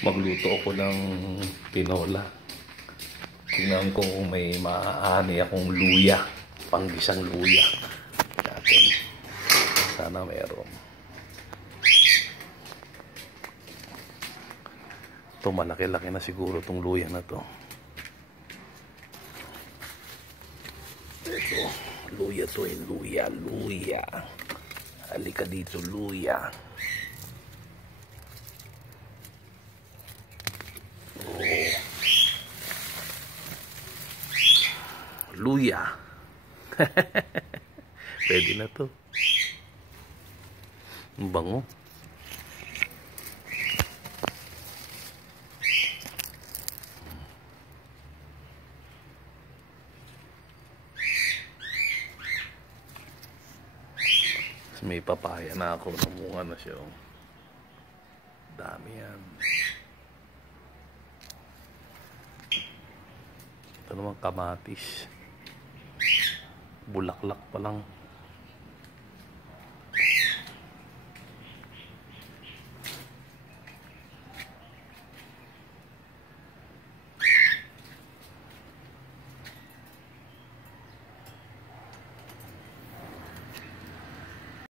Magluto ako ng tinola. Tingnan ko kung may maaani akong luya. Panggisang luya. Natin. Sana meron. Ito, malaki-laki na siguro itong luya na to. Ito, luya to eh. Luya. Halika dito, luya. Luya. Pwede na to. Ang bango. May papaya na ako. Namunga na siya. Dami yan. Ito naman kamatis. Bulaklak pa lang.